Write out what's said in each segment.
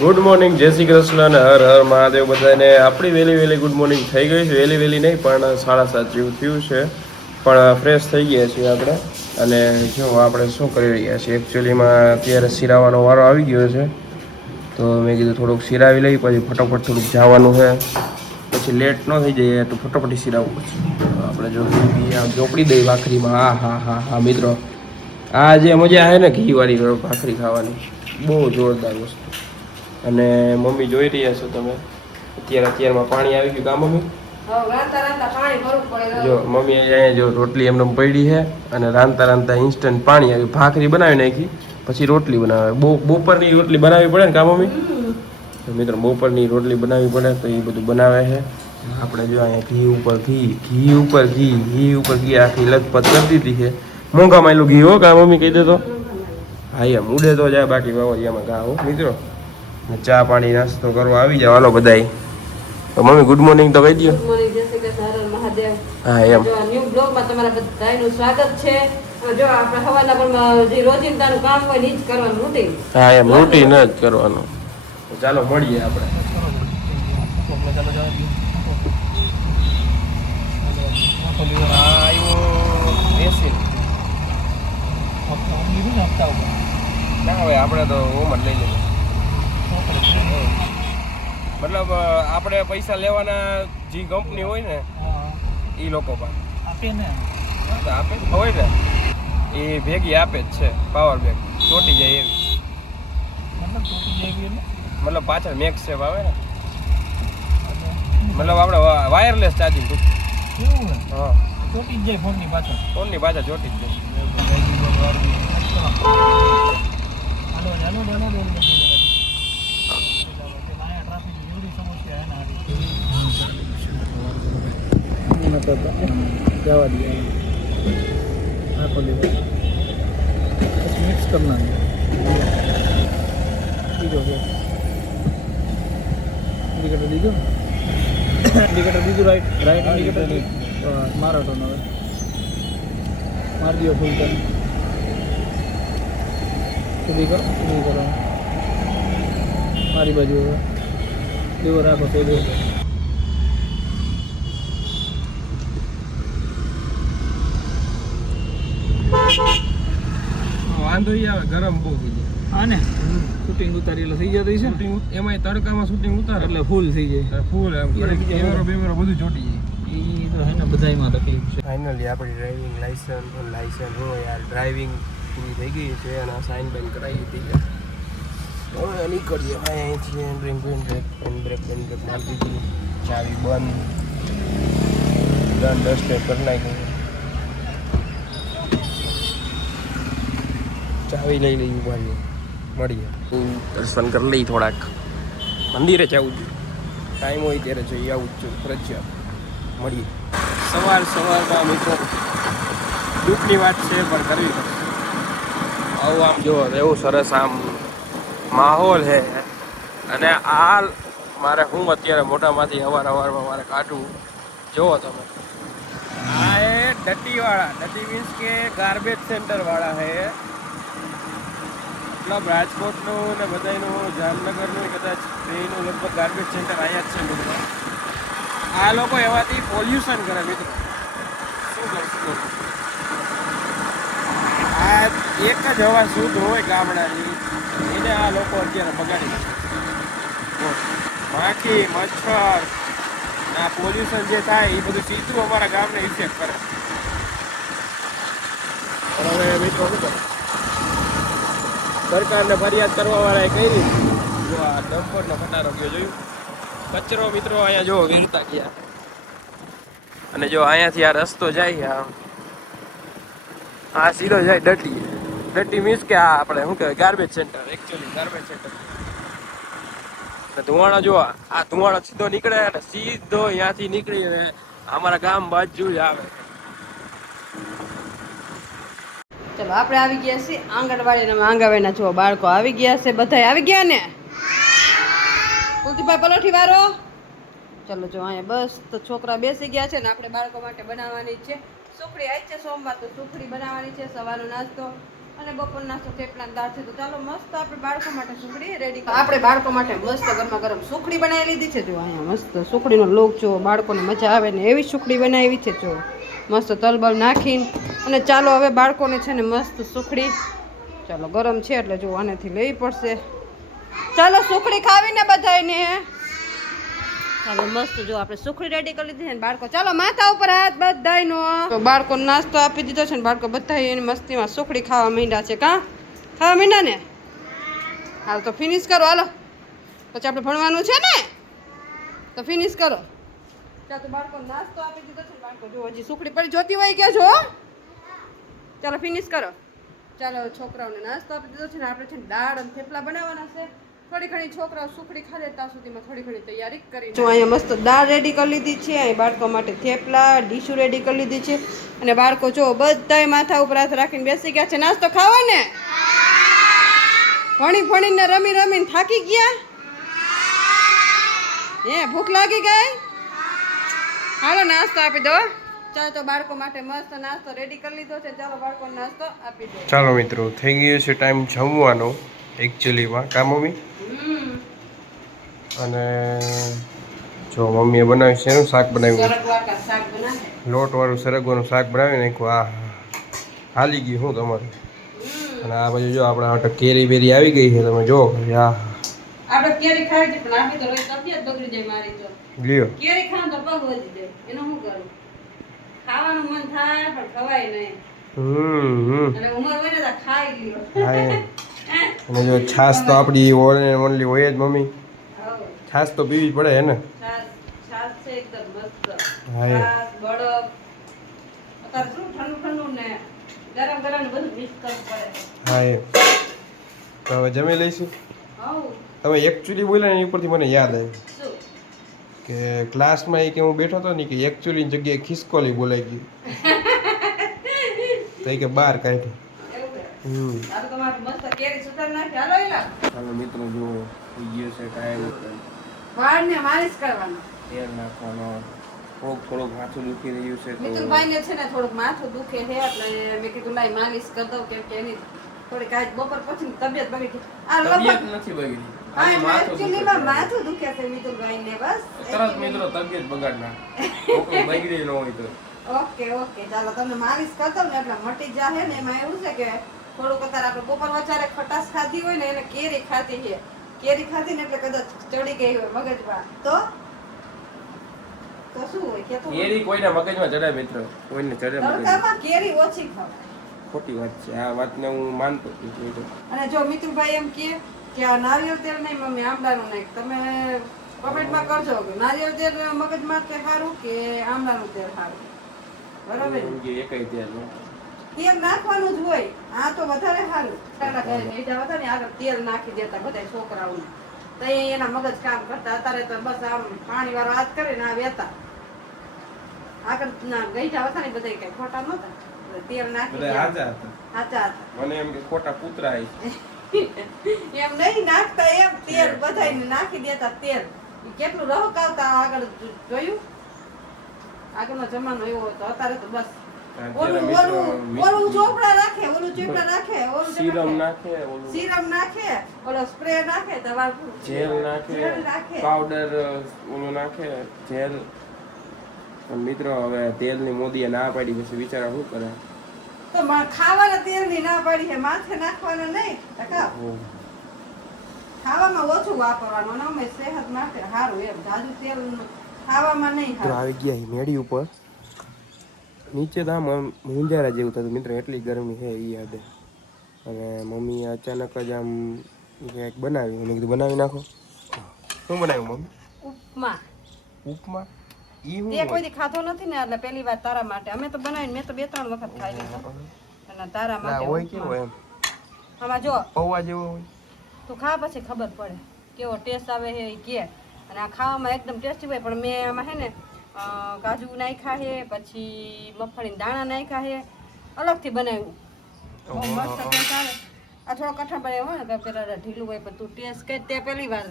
Good morning, જય શ્રી કૃષ્ણ અને હર હર મહાદેવ બધાને. આપણી વહેલી ગુડ મોર્નિંગ થઈ ગઈ છે. વહેલી નહીં પણ 7:30 જેવું થયું છે. પણ ફ્રેશ થઈ ગયા છીએ આપણે. અને જો આપણે શું કરી રહ્યા છીએ એકચ્યુઅલીમાં અત્યારે સિરાવાનો વારો આવી ગયો છે. તો મેં કીધું થોડુંક સિરાવી લઈ, પછી ફટોફટ થોડુંક જવાનું છે. પછી લેટ ન થઈ જાય તો ફટોફટી સિરાવવું પડશે. આપણે જો ચોપડી દઈ ભાખરીમાં. હા મિત્રો, આ જે મજા આવે ને ઘીવાળી ભાખરી ખાવાની, બહુ જોરદાર વસ્તુ. અને મમ્મી જોઈ રહ્યા છો તમે, અત્યારમાં પાણી આવી ગયું. કા મમ્મી? જો મમ્મી અહીંયા જો રોટલી એમને પડી છે અને રાંધતા ઇન્સ્ટન્ટ પાણી આવી, ભાખરી બનાવી નાખી, પછી રોટલી બનાવે. બપોરની રોટલી બનાવવી પડે ને કા મમ્મી? મિત્રો બપોરની રોટલી બનાવવી પડે તો એ બધું બનાવે છે. આપણે જો અહીંયા ઘી ઉપર ઘી આખી લથપથ કરી દીધી છે. મોંઘા માયલું ઘી હો કા મમ્મી કહી દે તો. હા એમ ઉડે તો જાય, બાકી વાવો એમાં ઘા હો મિત્રો. ચા પાણી નાસ્તો કરવા આવી જાવ હાલો બધાય. તો મમ્મી ગુડ મોર્નિંગ તો કહી દો. ગુડ મોર્નિંગ, જય શ્રી કૃષ્ણ, હર હર મહાદેવ. હા એમ જો ન્યુ બ્લોગમાં તમારા બધાનું સ્વાગત છે. જો આપણે હવાના પણ જે રોજિંદાનું કામ હોય ને જ કરવાનું રૂટીન. હા એમ રૂટીન જ કરવાનું. ચાલો મળીએ આપણે. ના હવે આપણે તો ઓમ જ લઈ લઈએ. મતલબ આપણે પૈસા લેવાના જે કંપની હોય ને એ લોકો પાસે આપે ને, હોય ને એ ભેગી આપે જ છે. પાવર બેંક ચોટી જાય એવી, મતલબ પાછળ મેક્સ સેફ આવે ને, મતલબ આપણે વાયરલેસ ચાર્જિંગ. હા ચોટી જ જાય ફોનની પાછળ ચોટી જ જાય. जवा दिया आखो ले मिक्स करना इंडिकेटर दीजो राइट इंडिकेटर मारो तो ना मार दियो फुल टर्न करो मारी बाजू देवो राखो तो दो વાંધો ઈ આવે, ગરમ બહુ થઈ જાય. હા ને શૂટિંગ ઉતારી એટલે થઈ જતી છે. શૂટિંગ એમાંય તડકામાં શૂટિંગ ઉતારે એટલે ફૂલ થઈ જાય. ફૂલ કેમેરો બેમેરો બધું ચોટી જાય. એ તો હે ને બધાયમાં તકલીફ છે. ફાઇનલી આપણી ડ્રાઇવિંગ લાઇસન્સ હોય યાર, ડ્રાઇવિંગ પૂરી થઈ ગઈ છે અને સાઇન બેન કરાવી દીધી છે. હવે નીકળીએ ભાઈ અહીંથી. હેન્ડ બ્રેક મારી દીધી, ચાવી બંધ, ડસ્ટ કરી નાખી, ચાવી લઈ લઈ ઉભા મળીએ. દર્શન કરી લઈ, થોડાક મંદિરે જવું જોઈએ, ટાઈમ હોય ત્યારે જઈ આવું જ છું ફરજિયાત. મળીએ સવારમાં મિત્રો. દુઃખની વાત છે પણ કરવી પડશે. આવું આમ જુઓ એવું સરસ આમ માહોલ છે. અને આ મારે હું અત્યારે મોઢામાંથી અવારમાં મારે કાઢવું. જુઓ તમે, આ એ ડટી મીન્સ કે ગાર્બેજ સેન્ટર વાળા છે. મતલબ રાજકોટનું ને બધાનું, જામનગરનું કદાચ બેયનું લગભગ ગાર્બેજ સેન્ટર અહીંયા જ છે મિત્રો. આ લોકો એવાથી પોલ્યુશન કરે મિત્રો, શું કરશું. આ એક જ હવા શુદ્ધ હોય ગામડાની, એને આ લોકો અત્યારે બગાડી નાખે. માખી મચ્છર આ પોલ્યુશન જે થાય એ બધું સીધું અમારા ગામને ઇફેક્ટ કરે. હવે મિત્રો શું કરે, સરકારને ફરિયાદ કરવા વાળાએ કરી. જો આ ડમ્પરનો ખટારો ગયો જોયું, કચરો મિત્રો અહીંયા જો વીરતા ગયા. અને જો અહીંયાથી આ રસ્તો જાય, આ સીધો જાય ડટી મીન્સ કે આ આપણે શું કહેવાય garbage centre. Actually garbage centre ધુવાણા જો આ ધુવાણો સીધો નીકળે અને સીધો અહીંયાથી નીકળીને અમારા ગામ બાજુ જ આવે. ચલો આપણે આવી ગયા છીએ આંગણવાડીના. આંગણવાડીના જો બાળકો આવી ગયા છે, બધા આવી ગયા ને. કુલદીપભાઈ પલોઠી વાળો. ચલો જો અહીંયા બસ તો છોકરા બેસી ગયા છે ને આપણે બાળકો માટે બનાવવાની છે સુખડી. આજ છે સોમવાર તો સુખડી બનાવવાની છે, સવારનો નાસ્તો. અને બપોર નાસ્તો થેપલા દાળ છે. તો ચાલો મસ્ત આપણે બાળકો માટે સુખડી રેડી કરી. આપણે બાળકો માટે મસ્ત ગરમા ગરમ સુખડી બનાવી લીધી છે. જો અહીંયા મસ્ત સુખડીનો લોક જો બાળકોને મજા આવે ને એવી સુખડી બનાવી છે. જો મસ્ત તલબલ નાખીને અને ચાલો હવે બાળકોને છે ને મસ્ત સુખડી ચાલો ગરમ છે એટલે જો આનેથી લેવી પડશે. ચાલો સુખડી ખાવીને બધાને. ચાલો મસ્ત જો આપણે સુખડી રેડી કરી લીધી છે ને બાળકો ચાલો માથા ઉપર હાથ બધાયનો. તો બાળકો નાસ્તો આપી દીધો છે ને બાળકો બધા એની મસ્તીમાં સુખડી ખાવા માંડ્યા છે. કાં ખાવા માંડ્યા ને? હાલ તો ફિનિશ કરો હાલો, પછી આપણે ભણવાનું છે ને તો ફિનિશ કરો. ચાલો તો બાળકો નાસ્તો આપી દીધો છે ને બાળકો જો હજી સુખડી પડી જોતી હોય કે જો ચાલો ફિનિશ કરો. ચાલો છોકરાઓને નાસ્તો આપી દીધો છે ને આપણે છે ને દાળ અને થેપલા બનાવવાના છે. થોડી ઘણી છોકરાઓ સુખડી ખાધે ત્યાં સુધીમાં થોડી ઘણી તૈયારી કરી. જો અહીંયા મસ્ત દાળ રેડી કરી લીધી છે. અહીં બાળકો માટે થેપલા ડીશું રેડી કરી લીધી છે અને બાળકો જો બધાય માથા ઉપર હાથ રાખીને બેસી ગયા છે. નાસ્તો ખાવા ને ભણી ભણીને રમી રમીને થાકી ગયા હે ભૂખ લાગી ગઈ? હાલો નાસ્તો આપી દો. ચાલો તો બાળકો માટે મસ્ત નાસ્તો રેડી કરી લીધો છે. ચાલો બાળકોને નાસ્તો આપી દો. ચાલો મિત્રો થઈ ગયો છે ટાઈમ જમવાનો એકચ્યુઅલીમાં. કા મમ્મી? અને જો મમ્મીએ બનાવ્યું છે એનું શાક બનાવ્યું, લોટવાળું સરગવાનું શાક બનાવી નાખ્યું. આ હાલી ગયું શું તમારું? અને આ બાજુ જો આપણા માટે કેરી બેરી આવી ગઈ છે. તમે જો આપણે કેરી ખાવી છે પણ આપી તો રોજ તબિયત બગડી જાય મારી તો. લ્યો કેરી ખાવ તો પગ વધી જાય. એનું શું કરું? ખાવાનું મન થાય પણ ખવાય નહીં. અને ઉંમર હોય ને તો ખાઈ લ્યો. અને જો છાશ તો આપણી ઓનલી હોય જ મમ્મી. છાશ તો પીવી જ પડે હે ને? છાશ છે એકદમ મસ્ત. હા છાશ બળપ અત્યારે શું ઠંડુ ઠંડુ ને ગરમ ગરમ ને બધું મિક્સ કરવું પડે. હા એ તો હવે જમી લઈશું. હઉ તમે એકચ્યુઅલી બોલ્યા ને એની ઉપરથી મને યાદ આવ્યું શું કે ક્લાસમાં એ કે હું બેઠો હતો ને કે એકચ્યુઅલી જગ્યાએ ખિસકોલી બોલાઈ ગયું તો એ કે બહાર કાઢી. હાલો મિત્રો જો થઈ ગયો છે ટાઈમ. વાળને માલિશ કરવાનો. તેલ નાખવાનો. થોડુંક માથું દુખી રહ્યું છે તો મિતુલભાઈને છે ને થોડુંક માથું દુખે છે એટલે મેં કીધું લાઈ માલિશ કરી દઉં કેમ કે એની થોડીક આજ બપોર પછી તબિયત બગડી ગઈ. આ તબિયત નથી બગડી, ખાલી માથું દુખે છે. માથું દુખે છે મિતુલભાઈને બસ. તરત મિત્રો તબિયત બગાડ નાખે. કોકનું બગડી ન હોય તો. ઓકે ચાલો તમને માલિશ કરી દઉં ને એટલે મટી જાહે ને. એમાં એવું છે કે થોડુંક અત્યારે આપણે બપોર વચારે ખટાશ ખાધી હોય ને એને કેરી ખાધી છે. કેરી ખાધી ને એટલે કદાચ ચડી ગઈ હોય મગજમાં તો શું હોય કે તો કેરી કોઈના મગજમાં ચડે મિત્રો, કોઈને ચડે મગજમાં. તડકામાં કેરી ઓછી ખવાય. ખોટી વાત છે આ વાતને હું માનતો નથી. અને જો મિતુભાઈ એમ કે આ નારિયેળ તેલ નહીં મમ્મી આમળાનું નહીં. તમે કમેન્ટમાં કરજો કે નારિયેળ તેલ મગજ માટે સારું કે આમળાનું તેલ સારું. બરાબર ને? એકઈ તેલ તેલ નાખવાનું જ હોય. આ તો વધારે સારું. આગળ તેલ નાખી દેતા બધા છોકરાઓ તો એના મગજ કામ કરતા. અત્યારે તો બસ આમ પાણી વાળો હાથ કરે ને આ વેતા આગળ ના ગઈઠા હતા ને બધા કઈ ખોટા નતા. તેલ નાખી સાચા હતા. મને એમ કે ખોટા પુતરા એમ નહીં નાખતા એમ તેલ બધાને નાખી દેતા. તેલ કેટલું રહકાવતા આગળ જોયું. આગળનો જમાનો એવો હતો. અત્યારે તો બસ ઓલું ચોપડા રાખે, ઓલું ચીપડા રાખે, સીરમ નાખે, ઓલો સ્પ્રે નાખે, દવા જેલ નાખે, પાવડર ઓલું નાખે, જેલ. પણ મિત્રો હવે તેલની મોદીએ ના પાડી પછી બિચારા શું કરે? તો ખાવાના તેલની ના પાડી છે, માથે નાખવાના નહીં. ખાવામાં ઓછું વાપરવાનું અમે સેહત માટે સારું એમ. જાજુ તેલ ખાવામાં નહીં. આવી ગયા મેડી ઉપર. નીચે તો આમ મુંજારા જેવું થતું મિત્રો, એટલી ગરમી છે એ યાદે. અને મમ્મી અચાનક જ આમ કંઈક બનાવ્યું. મેં કીધું બનાવી નાખો. શું બનાવ્યું મમ્મી? ઉપમા. ઉપમા? તે કોઈ દી ખાધો નથી ને એટલે પહેલી વાર તારા માટે. અમે તો બનાવીને મેં તો 2-3 વખત ખાઈ લીધો. અને તારા માટે હોય કેવો એમ આમાં જો પૌવા જેવો હોય. તું ખા પછી ખબર પડે કેવો ટેસ્ટ આવે છે એ કે. અને આ ખાવામાં એકદમ ટેસ્ટી હોય. પણ મેં આમાં હે ને કાજુ નાખ્યા છે, પછી મગફળીના દાણા નાખ્યા છે, અલગથી બનાવ્યું. મસ્ત ટેસ્ટ આવે. આ થોડો કઠણ બનાવ્યો હોય ને પેલા ઢીલું હોય પણ તું ટેસ્ટ કરી તે પહેલી વાર.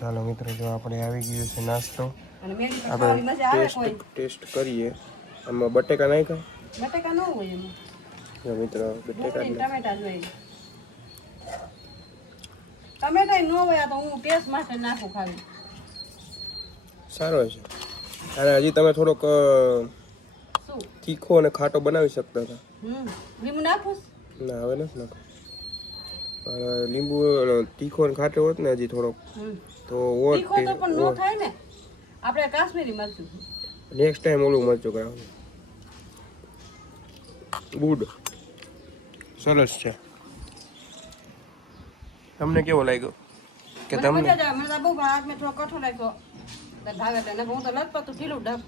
ચાલો મિત્રો જો આપણે આવી ગયો છે નાસ્તો. અને મેગી ખાવાની મજા આવે કોઈ. ટેસ્ટ કરીએ. આમાં બટેકા નાખ્યા? બટેકા ન હોય એમાં. જો મિત્રો બટેકા ડુંગળી ને ટમેટા જોઈએ ટમેટા ન હોય તો હું ટેસ્ટ માટે નાખું ખાલી સારો છે. અને હજી તમે થોડોક શું તીખો અને ખાટો બનાવી શકતા હતા. લીંબુ નાખું ના હવે નથી નાખો. પણ લીંબુ તીખો અને ખાટો હોત ને હજી થોડોક તો તીખો તો પણ નો થાય ને આપણે કાશ્મીરી મરચું નેક્સ્ટ ટાઈમ ઓલું મરચું કરાવવું. ગુડ સરસ છે. તમને કેવો લાગ્યો કે મને તમને મજા જ આવે. મને તો બહુ ભાગ મેં થોડો કઠો લાગ્યો તો ભાવે એટલે હું તો લગપતું ઢીલું ડબ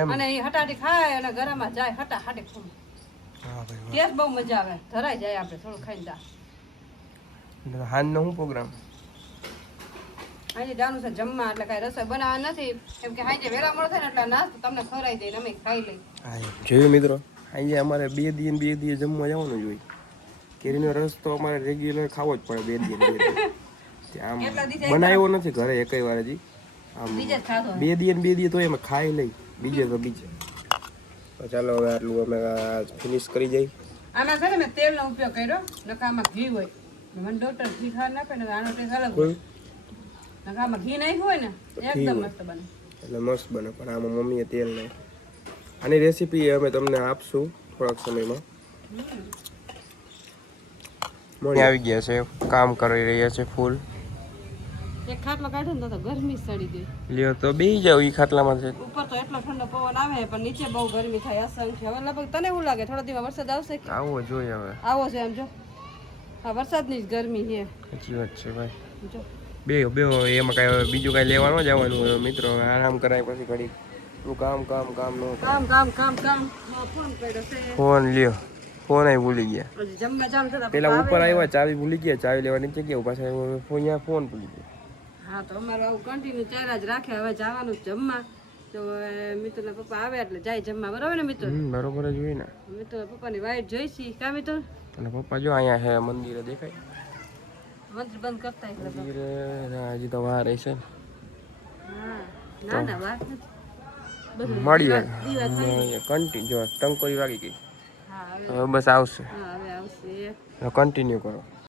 એમ અને એ હટાટી ખાય અને ગરમમાં જાય હટા હાટે ખૂબ હા ભાઈ ટેસ્ટ બહુ મજા આવે ધરાઈ જાય આપણે થોડું ખાઈને જા વાહ. હાલનો શું પ્રોગ્રામ? આજે જાણું છે જમવા એટલે કાંઈ રસોઈ બનાવવા નથી કેમ કે આજે વેલા મળે છે ને એટલે નાસ્તો તમને ખવડાવી દઈએ અમે ખાઈ લઈ. હા જોયું મિત્રો અહીંયા અમારે 2 દી જમવા જવાનું જ હોય. કેરીનો રસ તો અમારે રેગ્યુલર ખાવો જ પડે 2 દી આમ કેટલા દિવસે બનાવ્યો નથી ઘરે એકઈ વાર હજી આમ બીજે જ ખાધો 2 દી તો એમ ખાઈ લઈ બીજે તો તો ચાલો હવે આટલું અમે ફિનિશ કરી જઈ. આમાં છે ને મેં તેલનો ઉપયોગ કર્યો નકામાં ઘી હોય મને ડોક્ટર ઘી ખાવા નાખે ને આનો ટેસ્ટ અલગ હોય નકામાં ઘી નાખ્યું હોય ને એકદમ મસ્ત બને એટલે મસ્ત બને. પણ આમાં મમ્મીએ તેલ નહીં. આની રેસીપી અમે તમને આપશું થોડાક સમયમાં. મળી આવી ગયા છે કામ કરી રહ્યા છે ફૂલ. એક ખાટલો કાઢ્યો ને તો ગરમી સડી ગઈ લ્યો તો બેસી જાવ ઈ ખાટલામાં છે. ઉપર તો એટલો ઠંડો પવન આવે પણ નીચે બહુ ગરમી થાય અસંખ્ય. હવે લગભગ તને એવું લાગે થોડા દિવસ વરસાદ આવશે કે આવો જોઈએ હવે. આવો છે એમ જો હા વરસાદની જ ગરમી છે સાચી વાત છે ભાઈ. જો બે એમાં કાંઈ બીજું કાંઈ લેવાનું જવાનું હોય મિત્રો. આરામ કરાય પછી ઘડી તું કામ નો કામ ફોન કર્યો છે ફોન લ્યો. ફોન અહીં ભૂલી ગયા. હજી જમવા જામ થતા પેલા ઉપર આવ્યા ચાવી ભૂલી ગયા. ચાવી લેવા નીચે ગયા પાછા અહીંયા ફોન ભૂલી ગયા. હા તો અમારે આવું કન્ટિન્યુ ચાલ્યા જ રાખે હવે જવાનું જ જમવા તો મિત્રના પપ્પા આવે એટલે જાય જમવા બરાબર ને મિત્ર બરોબર જ હોય ને. મિત્ર પપ્પાની વાઈટ જોઈશી કા મિત્ર અને પપ્પા જો અહીંયા છે મંદિરે દેખાય. મંત્ર બંધ કરતા એટલે મંદિરે હજી તો વાર છે. હા ના વાત નથી બધું મળીએ દીવા થઈ કન્ટિન્યુ જો ટંકોરી વાગી ગઈ. હા હવે બસ આવશે હા હવે આવશે કન્ટિન્યુ કરો.